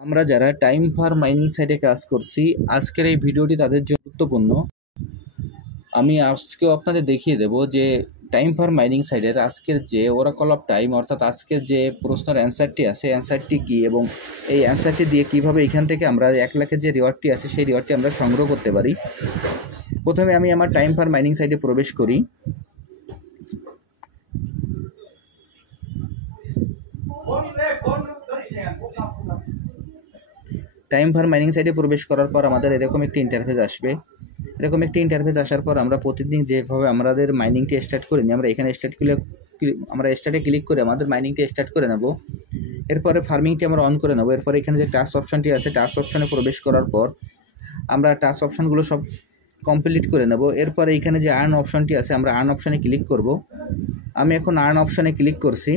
আমরা যারা time for mining সাইটে কাজ করছি, আজকের এই ভিডিওটি তাদের জন্য গুরুত্বপূর্ণ। আমি আজকেও আপনাদের দেখিয়ে দেব যে টাইম ফর মাইনিং সাইটের আজকের যে ওরাকল অফ টাইম, অর্থাৎ আজকের যে প্রশ্নের অ্যান্সারটি আছে, অ্যান্সারটি কী এবং এই অ্যান্সারটি দিয়ে কিভাবে এখান থেকে আমরা 1 লাখের যে রিওয়ার্ডটি আছে সেই রিওয়ার্ডটি আমরা সংগ্রহ করতে পারি। প্রথমে আমি আমার টাইম ফর মাইনিং সাইটে প্রবেশ করি। টাইম ফর মাইনিং সাইটে প্রবেশ করার পর আমাদের এরকম একটি ইন্টারফেস আসবে। এরকম একটি ইন্টারফেস আসার পর আমরা প্রতিদিন যেভাবে আমাদের মাইনিংটি স্টার্ট করে নিই, আমরা এখানে স্টার্টে ক্লিক করে আমাদের মাইনিংটি স্টার্ট করে নেব। এরপরে ফার্মিংটি আমরা অন করে নেব। এরপরে এখানে যে টাস্ক অপশানটি আছে, টাস্ক অপশানে প্রবেশ করার পর আমরা টাস্ক অপশানগুলো সব কমপ্লিট করে নেব। এরপরে এখানে যে আর্ন অপশানটি আছে, আমরা আর্ন অপশানে ক্লিক করব। আমি এখন আর্ন অপশানে ক্লিক করছি।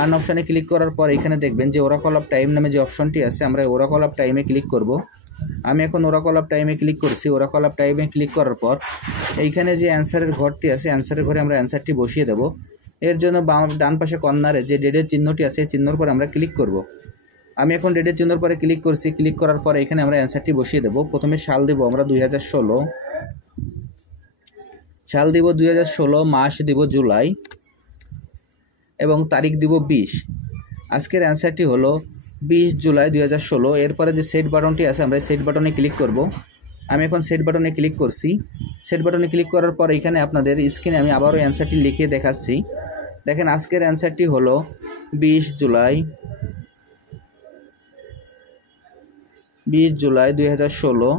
আর্ন অপশানে ক্লিক করার পর এখানে দেখবেন যে ওরাকল অফ টাইম নামে যে অপশনটি আছে, আমরা ওরাকল অফ টাইমে ক্লিক করব। আমি এখন ওরাকল অফ টাইমে ক্লিক করছি। ওরাকল অফ টাইমে ক্লিক করার পর এইখানে যে অ্যান্সারের ঘরটি আছে, অ্যান্সারের ঘরে আমরা অ্যান্সারটি বসিয়ে দেব। এর জন্য ডান পাশে কর্নারে যে ডেটের চিহ্নটি আছে, এই চিহ্নর পর আমরা ক্লিক করব। আমি এখন ডেটের চিহ্নর পরে ক্লিক করছি। ক্লিক করার পর এখানে আমরা অ্যান্সারটি বসিয়ে দেব। প্রথমে সাল দেব আমরা 2016, সাল দিব 2016, মাস দিব জুলাই এবং তারিখ দিব 20। আজকের অ্যান্সারটি হলো 20 জুলাই 2016। এরপরে যে সেট বাটনটি আছে, আমরা সেট বাটনে ক্লিক করব। আমি এখন সেট বাটনে ক্লিক করছি। সেট বাটনে ক্লিক করার পর এখানে আপনাদের স্ক্রিনে আমি আবারও অ্যান্সারটি লিখে দেখাচ্ছি। দেখেন আজকের অ্যান্সারটি হলো 20 জুলাই 2016।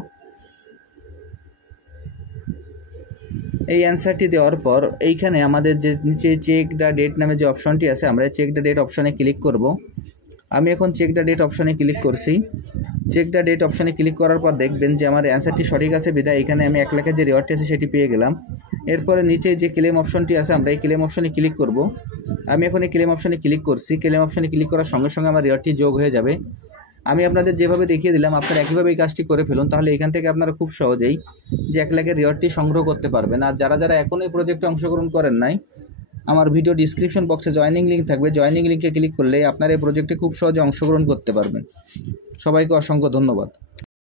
এই অ্যান্সারটি দেওয়ার পর এইখানে আমাদের যে নিচে চেক দ্য ডেট নামে যে অপশনটি আছে, আমরা চেক দ্য ডেট অপশনে ক্লিক করব। আমি এখন চেক দ্য ডেট অপশনে ক্লিক করছি। চেক দ্য ডেট অপশনে ক্লিক করার পর দেখবেন যে আমার অ্যান্সারটি সঠিক আছে, বিধায় এখানে আমি 1 লাখের যে রিওয়ার্ডটি আছে সেটি পেয়ে গেলাম। এরপরে নিচে যে ক্লেম অপশনটি আছে, আমরা এই ক্লেম অপশনে ক্লিক করব। আমি এখন এই ক্লেম অপশনে ক্লিক করছি। ক্লেম অপশনে ক্লিক করার সঙ্গে সঙ্গে আমার রিওয়ার্ডটি যোগ হয়ে যাবে। আমি আপনাদের যেভাবে দেখিয়ে দিলাম, আপনারা একইভাবে এই কাজটি করে ফেলুন। তাহলে এখান থেকে আপনারা খুব সহজেই যে 1 লাখের রিওয়ার্ডটি সংগ্রহ করতে পারবেন। আর যারা এখন এই প্রজেক্টে অংশগ্রহণ করেন নাই, আমার ভিডিও ডিসক্রিপশন বক্সে জয়েনিং লিঙ্ক থাকবে। জয়েনিং লিঙ্কে ক্লিক করলে আপনারা এই প্রজেক্টে খুব সহজে অংশগ্রহণ করতে পারবেন। সবাইকে অসংখ্য ধন্যবাদ।